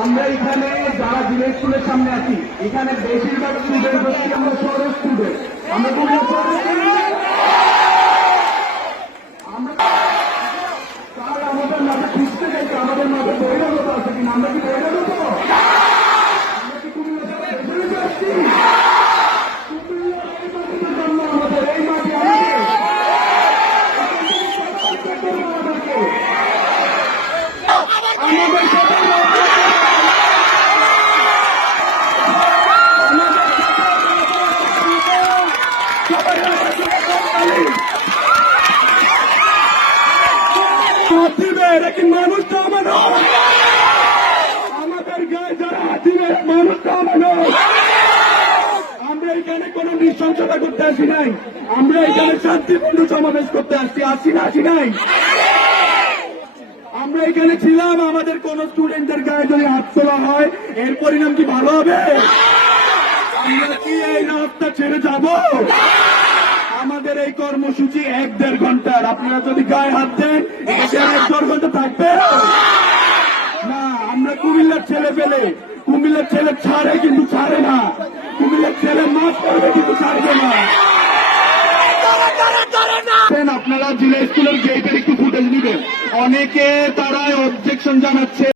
আমরা এখানে যারা জিলা স্কুলের সামনে আছি এখানে বেশিরভাগ স্টুডেন্ট হচ্ছে আমরা শহরের স্টুডেন্ট আমরা কোনো শহরের student না। আমরা তার আমাদের মাঝে খুঁজতে চাইছে আমাদের মাঝে বহিরাগত আছে কিনা আমরা কি বহিরাগত আমরা কি কুমিল্লা শহরে বেসরকারি আসছি কুমিল্লা এই মাটিতে জন্ম আমাদের এই মাটি আমাদের আমাদেরকে আমাদের সাথে হাত দিবে এরা কি মানুষ তো মানুষ আমাদের গায়ে যারা দিবে এরা মানুষ তো মানুষ আমরা এখানে কোন নৃশংসতা করতে আসি নাই। আমরা এখানে শান্তিপূর্ণ সমাবেশ করতে আসছি। আসি না, আসি নাই। আমরা এখানে ছিলাম, আমাদের কোন স্টুডেন্টের গায়ে যদি হাত তোলা হয়, এর পরিণাম কি ভালো হবে? আমরা কি এই রাস্তা ছেড়ে যাব? আমাদের এই কর্মসূচি এক দেড় ঘণ্টার আপনারা যদি গায়ে হাত দেন এটা এক ঘণ্টা থাকবে। না আমরা কুমিল্লার ছেলে পেলে কুমিল্লার ছেলে ছাড়ে কিন্তু ছাড়ে না। কুমিল্লার ছেলে মাফ করবে কিন্তু ছাড়বে না। আপনারা জিলা স্কুলের গেটের একটু ফুটেজ নিবেন। অনেকে তারা অবজেকশন জানাচ্ছে।